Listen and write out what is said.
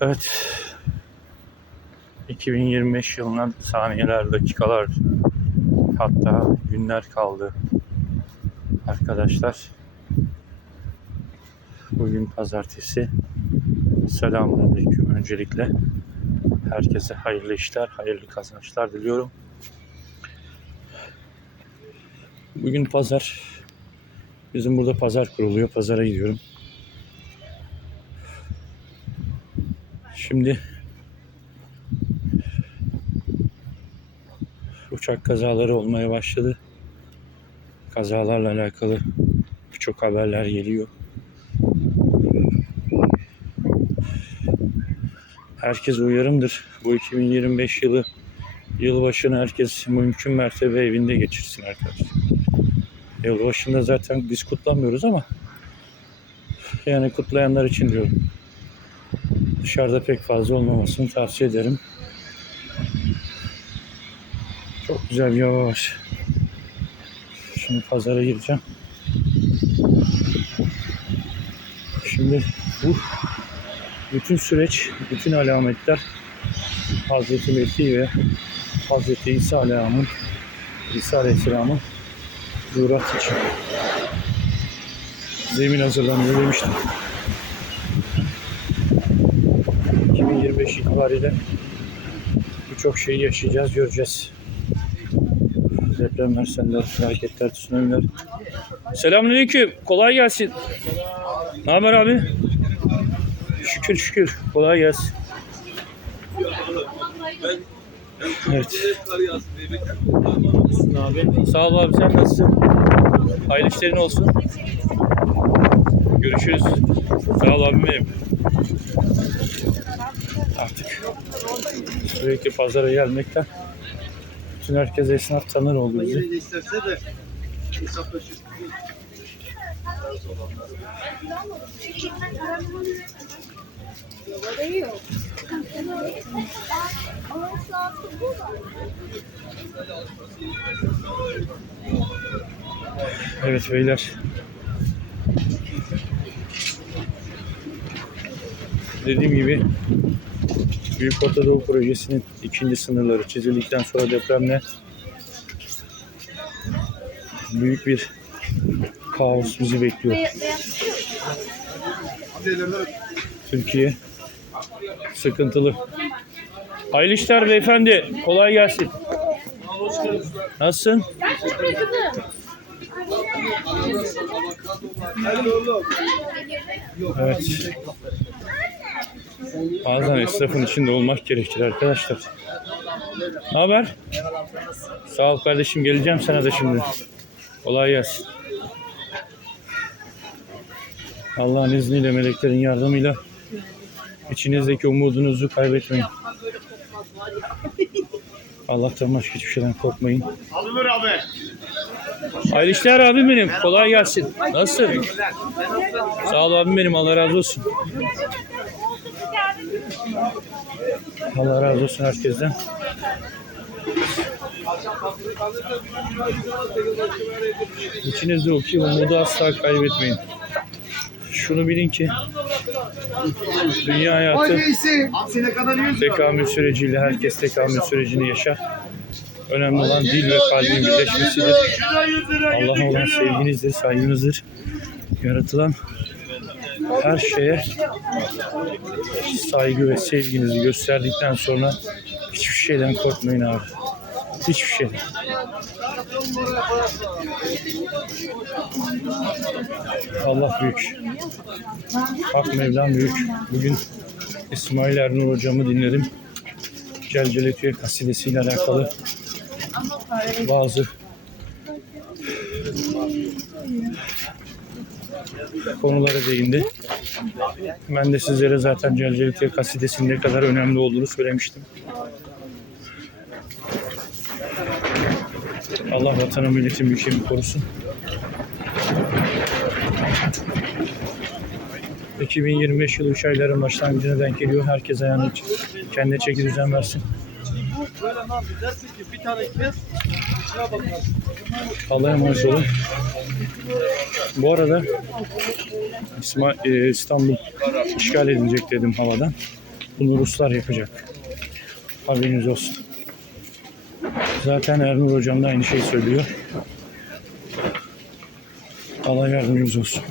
Evet. 2025 yılından saniyeler, dakikalar hatta günler kaldı. Arkadaşlar bugün pazartesi. Selamünaleyküm öncelikle. Herkese hayırlı işler, hayırlı kazançlar diliyorum. Bugün pazar. Bizim burada pazar kuruluyor. Pazara gidiyorum. Şimdi uçak kazaları olmaya başladı. Kazalarla alakalı birçok haberler geliyor. Herkes uyarımdır. Bu 2025 yılı yılbaşını herkes mümkün mertebe evinde geçirsin arkadaşlar. Yılbaşında zaten biz kutlamıyoruz ama yani kutlayanlar için diyorum. Dışarıda pek fazla olmamasını tavsiye ederim. Çok güzel bir hava var. Şimdi pazara gireceğim. Şimdi bu bütün süreç, bütün alametler Hazreti Mehdi ve Hazreti İsa Aleyhisselam'ın İsa Aleyhisselam'ın zuhurat için zemin hazırlanıyor demiştim. 2025 itibariyle birçok şeyi yaşayacağız, göreceğiz. Depremler, seller, felaketler, tsunamiler. Selamünaleyküm. Kolay gelsin. Ne haber abi? Şükür şükür. Kolay gelsin. Evet. Abi. Sağ ol abi sen nasılsın? Hayırlı işlerin olsun. Görüşürüz. Sağ ol abim benim. Artık sürekli pazara gelmekten bütün herkes esnaf tanır oldu bizi. Evet beyler. Dediğim gibi Büyük Orta Doğu Projesi'nin ikinci sınırları çizildikten sonra depremle büyük bir kaos bizi bekliyor. Türkiye sıkıntılı. Hayırlı işler beyefendi. Kolay gelsin. Nasılsın? Evet. Bazen esnafın içinde olmak gerekir arkadaşlar. Ne haber? Sağ ol kardeşim geleceğim sana da şimdi. Kolay gelsin. Allah'ın izniyle meleklerin yardımıyla içinizdeki umudunuzu kaybetmeyin. Allah'tan başka hiçbir şeyden korkmayın. Alınır abi. Hayırlı işler abim benim. Kolay gelsin. Nasılsın? Sağ ol abim benim. Allah razı olsun. Allah razı olsun herkesten. İçinizde o ki umudu asla kaybetmeyin. Şunu bilin ki dünya hayatı Haydi Hamsine kadar 100 lira. tekamül süreciyle herkes tekamül sürecini yaşar. Önemli olan dil ve kalbin birleşmesidir. Şuna 100 lira. Allah'a olan sevginizdir, saygınızdır. Yaratılan her şeye saygı ve sevginizi gösterdikten sonra hiçbir şeyden korkmayın abi. Hiçbir şeyden. Allah büyük. Hak Mevlam büyük. Bugün İsmail Ernur hocamı dinledim. Celceletiye kasidesiyle alakalı bazı konulara değindi. Ben de sizlere zaten Celceletiye kasidesinin ne kadar önemli olduğunu söylemiştim. Allah vatanı milletin ülkemi korusun. 2025 yılı 3 ayların başlangıcına denk geliyor. Herkes ayağını kendine çeki düzen versin. Böyle lan dersin ki bir tane ekmek şuna bakarsın. Allah'a emanet olun. Bu arada İsma- e, İstanbul işgal edilecek dedim havadan. Bunu Ruslar yapacak. Haberiniz olsun. Zaten Ernur Hocam da aynı şeyi söylüyor. Allah yardımcımız olsun.